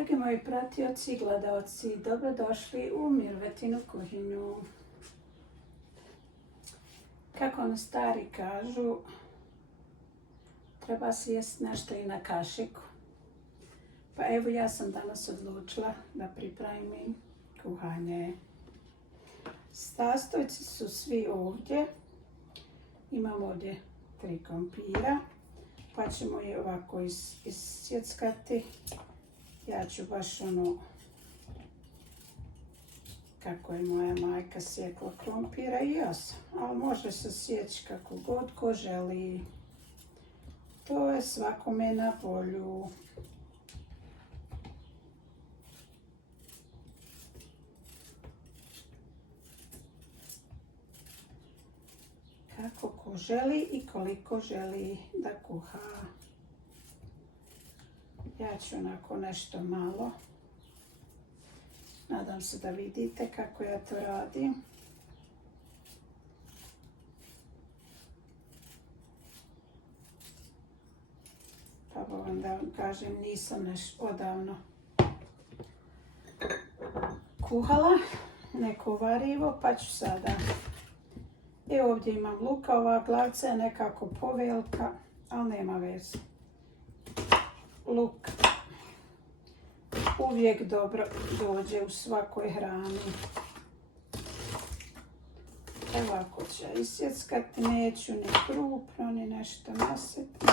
Dragi moji pratioci i gledaoci, dobrodošli u Mirvetinu kuhinju. Kako ono stari kažu, treba si jest nešto i na kašiku. Pa evo ja sam danas odlučila da pripremim kuhanje. Sastojci su svi ovdje. Imam ovdje 3 krompira, pa ćemo je ovako isjeckati. Ja ću baš ono kako je moja majka sjekla krompira i ja sam, ali može se sjeći kako god ko želi. To je svakome na volju. Kako ko želi i koliko želi da kuha. Ja ću onako nešto malo. Nadam se da vidite kako ja to radim. Pa onda vam kažem, nisam nešto odavno kuhala neko varivo, pa ću sada. Ovdje imam luka, ova glavca je nekako povelika, ali nema veze. Luk uvijek dobro dođe u svakoj hrani. Ovako ću isjeckati, neću ni krupno, ni nešto nasitno.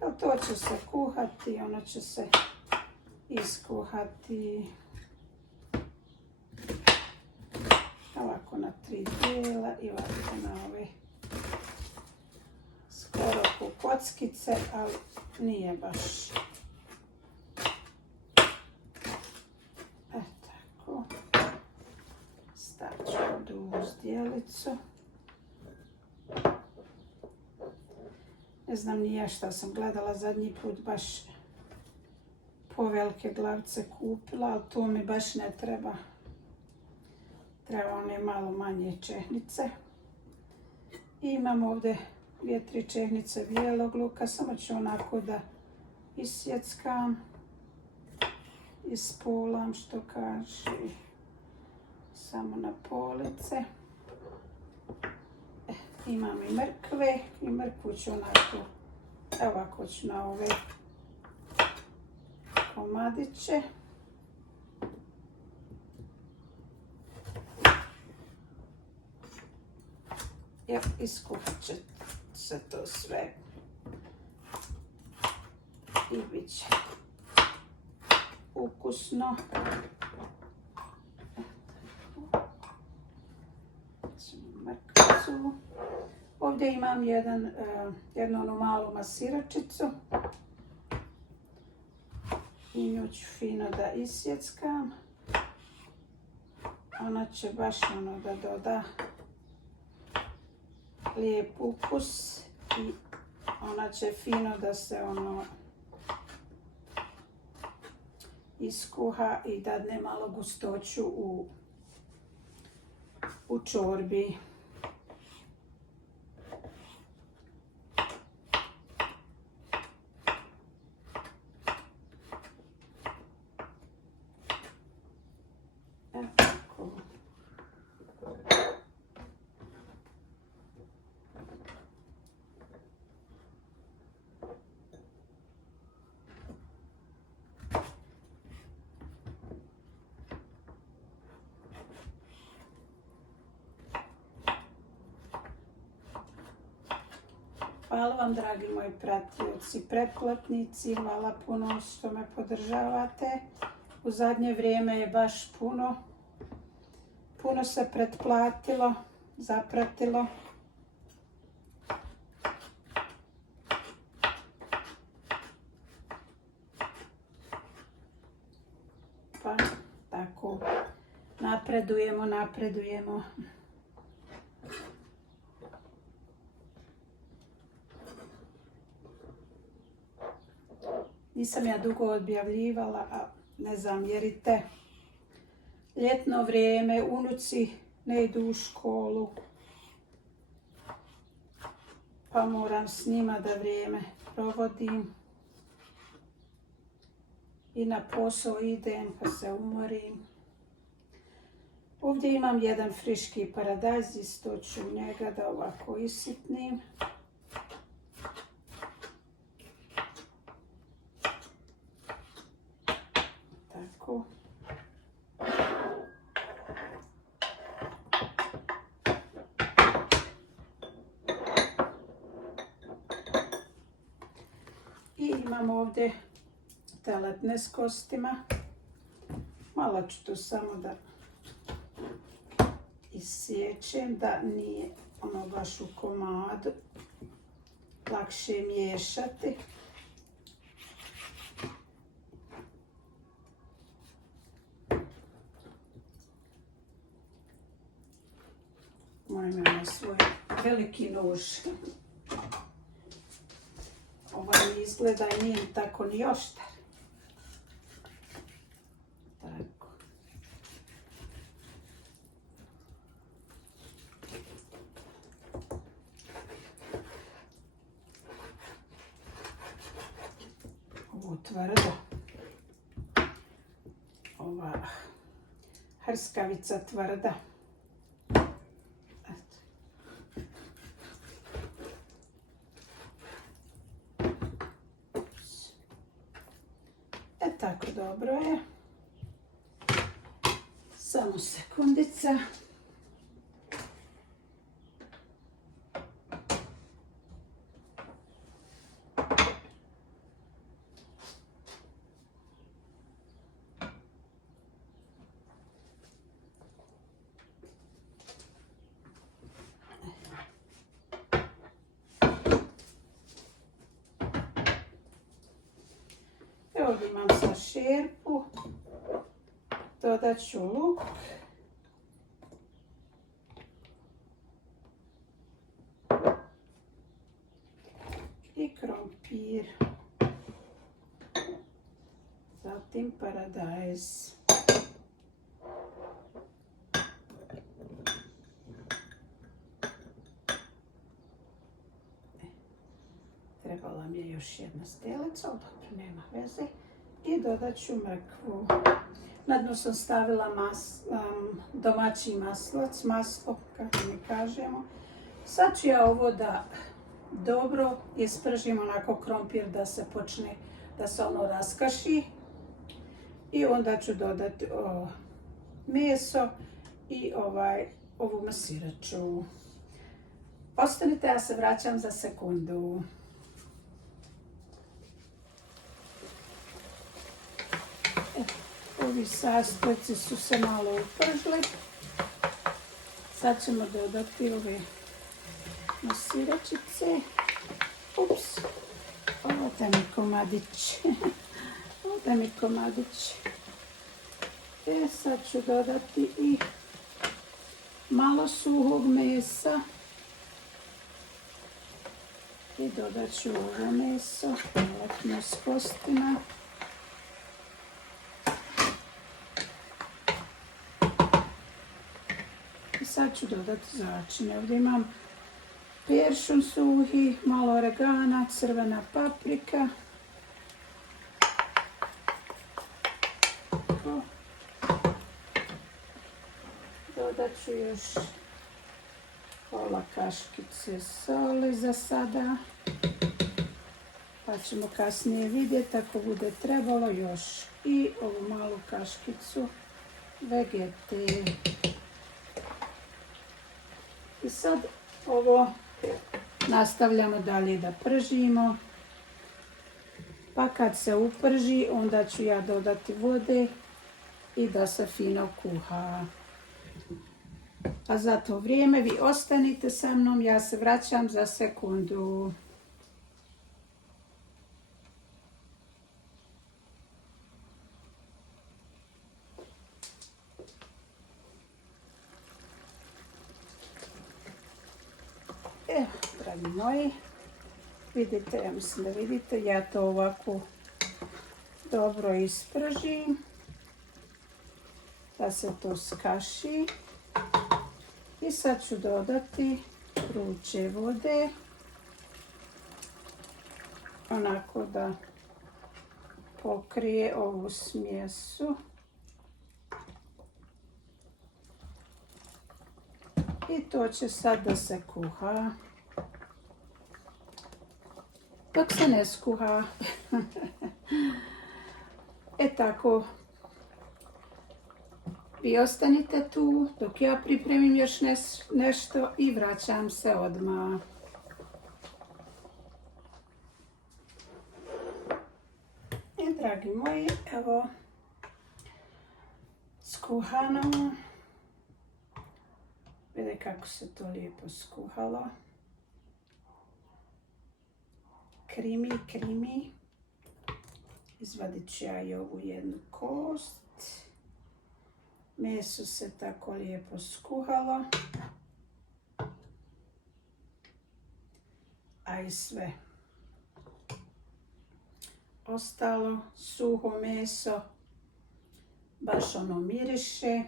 To će se kuhati, ono će se iskuhati. Ovako na 3 dijela i ovako na ove skoro ko kockice, ali nije baš. Tako. Stavit ću ovdje u zdjelicu. Ne znam ni ja šta sam gledala zadnji put, baš povelike glavice kupila, ali to mi baš ne treba. Treba one malo manje čehnice. I imam ovdje 2-3 čehnice bijelog luka, samo ću onako da isjeckam, ispolam što kaže, samo na police. Imam i mrkve i mrkvu ću onako, ovako ću na ove komadiće. Iskuhat će se to sve i bit će ukusno. Mrkvicu. Ovdje imam jednu onu malu masiračicu i nju ću fino da isjeckam. Ona će baš ono da doda lijep ukus i ona će fino da se ono iskuha i dadne malo gustoću u čorbi. Hvala vam, dragi moji pratioci, pretplatnici, hvala puno što me podržavate. U zadnje vrijeme je baš puno se pretplatilo, zapratilo. Pa tako, napredujemo. Nisam ja dugo objavljivala, a ne zamjerite. Ljetno vrijeme, unuci ne idu u školu, pa moram s njima da vrijeme provodim. i na posao idem pa se umorim. Ovdje imam jedan friški paradajz, isto ću njega da ovako isitnim. Tako. I imam ovdje teletne s kostima. Malo ću to samo da isječem da nije ono baš u komadu. Lakše miješati. Moram imati svoj veliki nož. Ovaj mi izgleda i nije tako ni oštar. Tako. Ovo tvrdo. Ova hrskavica tvrda. Tako, dobro je. Samo sekundica. Ovdje imam sa šerpu, dodat ću luk, i krompir, zatim paradajz. Trebala mi je još jedna stelica, ali dobro, nema veze. I dodat ću mrkvu. Na dnu sam stavila domaći maslac, maslo, kako mi kažemo. Sad ću ja ovo da dobro ispržim onako krompir da se počne, da se ono raskaši. I onda ću dodati meso i ovu masiraču. Ostanite, ja se vraćam za sekundu. Ovi sastojci su se malo upržili. Sad ćemo dodati ove masiračice. Ups, ovdje mi komadić. Ovdje mi komadić. Sad ću dodati i malo suhog mesa. I dodat ću ovo meso, letno s kostima. I sad ću dodati začine. Ovdje imam peršun suhi, malo oregana, crvena paprika. Dodat ću još pola kaškice soli za sada. Pa ćemo kasnije vidjeti ako bude trebalo još i ovu malu kaškicu vegete. I sad ovo nastavljamo dalje da pržimo. Pa kad se uprži, onda ću ja dodati vode i da se fino kuha. A za to vrijeme vi ostanite sa mnom, ja se vraćam za sekundu. Evo, dragi moji, vidite, ja mislim da vidite, ja to ovako dobro ispržim, da se to skaši. I sad ću dodati vruće vode, onako da pokrije ovu smjesu. I to će sad da se kuha. Dok se ne skuha. Tako. Vi ostanite tu dok ja pripremim još nešto i vraćam se odmah. I dragi moji, evo skuhano. Vidite kako se to lijepo skuhalo. Krimi. Izvadit ću ja i ovu jednu kost. Meso se tako lijepo skuhalo. A i sve ostalo suho meso baš ono miriše.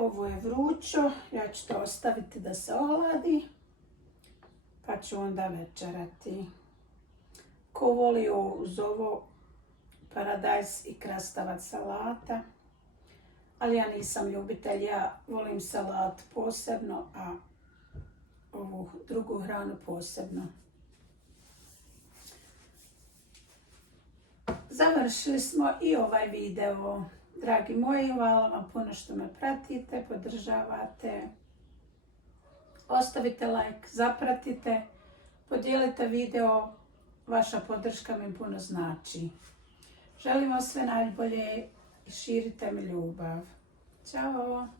Ovo je vrućo, ja ću to ostaviti da se ohladi, pa ću onda večerati. Ko voli uz ovo paradajz i krastavac salata, ali ja nisam ljubitelj, ja volim salat posebno, a ovu drugu hranu posebno. Završili smo i ovaj video. Dragi moji, hvala vam puno što me pratite, podržavate. Ostavite like, zapratite, podijelite video, vaša podrška mi puno znači. Želim vam sve najbolje i širite mi ljubav. Ćao!